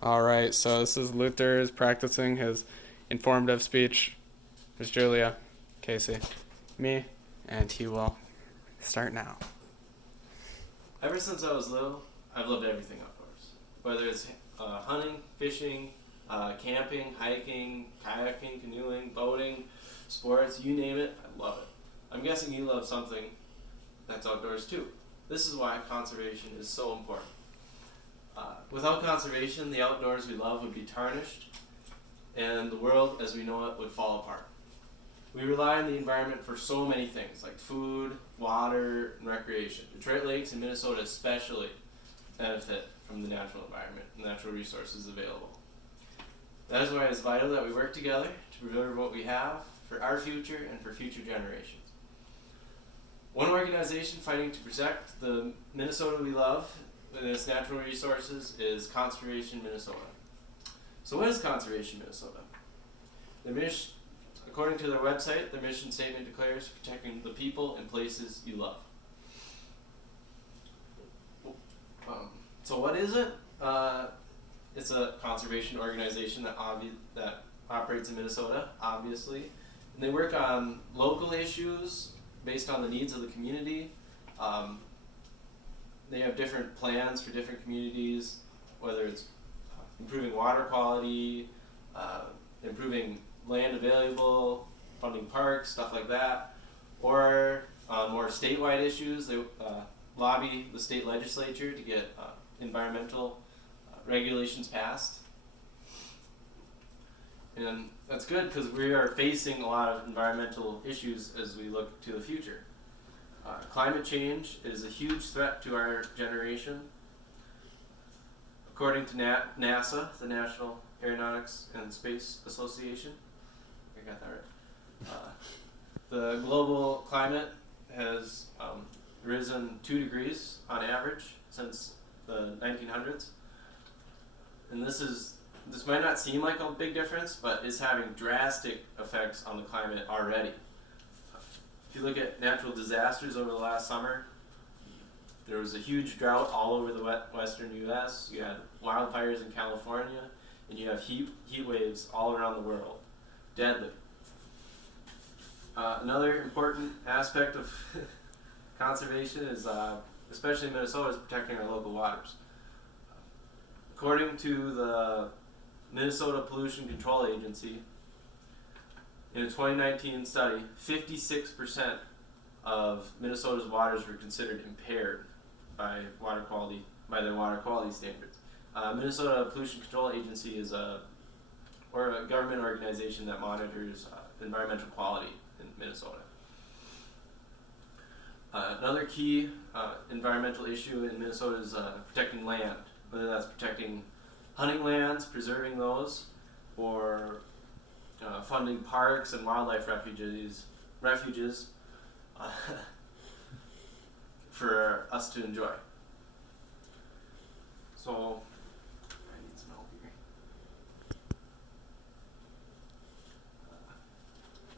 All right, so this is Luther's practicing his informative speech. There's Julia, Casey, me, and he will start now. Ever since I was little, I've loved everything outdoors. Whether it's hunting, fishing, camping, hiking, kayaking, canoeing, boating, sports, you name it, I love it. I'm guessing you love something that's outdoors too. This is why conservation is so important. Without conservation, the outdoors we love would be tarnished, and the world as we know it would fall apart. We rely on the environment for so many things like food, water, and recreation. Detroit Lakes and Minnesota especially benefit from the natural environment and natural resources available. That is why it's vital that we work together to preserve what we have for our future and for future generations. One organization fighting to protect the Minnesota we love and its natural resources is Conservation Minnesota. So what is Conservation Minnesota? According to their website, their mission statement declares protecting the people and places you love. So what is it? It's a conservation organization that operates in Minnesota, obviously. And they work on local issues based on the needs of the community. They have different plans for different communities, whether it's improving water quality, improving land available, funding parks, stuff like that, or more statewide issues. They lobby the state legislature to get environmental regulations passed. And that's good because we are facing a lot of environmental issues as we look to the future. Climate change is a huge threat to our generation. According to NASA, the National Aeronautics and Space Association, I got that right. The global climate has risen 2 degrees on average since the 1900s. And this might not seem like a big difference, but it's having drastic effects on the climate already. If you look at natural disasters over the last summer, there was a huge drought all over the western U.S. You had wildfires in California, and you have heat waves all around the world. Deadly. Another important aspect of conservation is, especially in Minnesota, is protecting our local waters. According to the Minnesota Pollution Control Agency, in a 2019 study, 56% of Minnesota's waters were considered impaired by their water quality standards. Minnesota Pollution Control Agency is a government organization that monitors environmental quality in Minnesota. Another key environmental issue in Minnesota is protecting land, whether that's protecting hunting lands, preserving those, or funding parks and wildlife refuges for us to enjoy. So, I need some help here.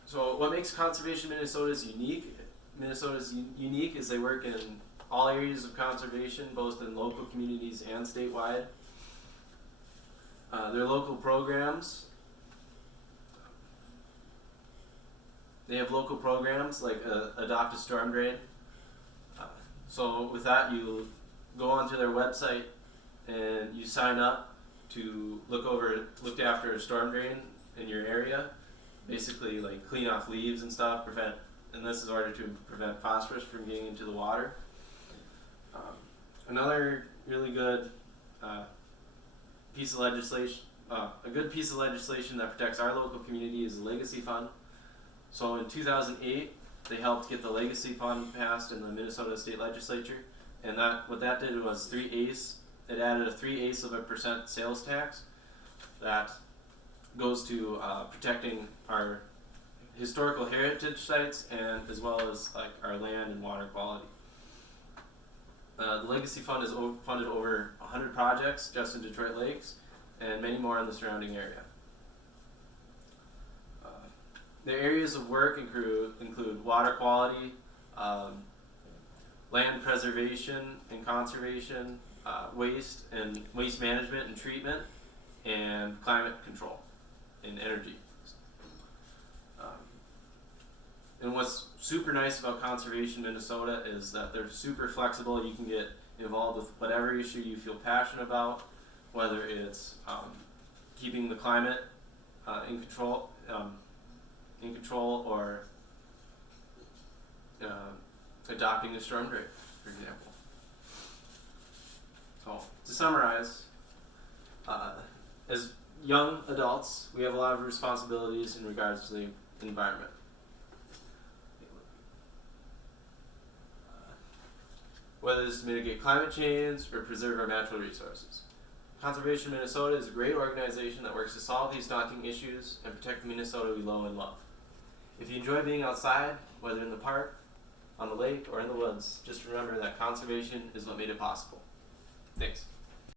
So, what makes Conservation Minnesota's unique? Minnesota's unique is they work in all areas of conservation, both in local communities and statewide. Their local programs. They have local programs like Adopt a Storm Drain. So with that, you go onto their website and you sign up to look after a storm drain in your area. Basically, like clean off leaves and stuff, and this is in order to prevent phosphorus from getting into the water. Another really good piece of legislation, a good piece of legislation that protects our local community is the Legacy Fund. So in 2008, they helped get the Legacy Fund passed in the Minnesota State Legislature, and what that did was 3/8. It added a 0.3% sales tax that goes to protecting our historical heritage sites and as well as like our land and water quality. The Legacy Fund has funded over 100 projects just in Detroit Lakes and many more in the surrounding area. Their areas of work include water quality, land preservation and conservation, waste management and treatment, and climate control and energy. And what's super nice about Conservation Minnesota is that they're super flexible. You can get involved with whatever issue you feel passionate about, whether it's keeping the climate in control, or adopting a storm drain, for example. So to summarize, as young adults, we have a lot of responsibilities in regards to the environment. Whether it's to mitigate climate change or preserve our natural resources. Conservation Minnesota is a great organization that works to solve these daunting issues and protect the Minnesota we know and love. If you enjoy being outside, whether in the park, on the lake, or in the woods, just remember that conservation is what made it possible. Thanks.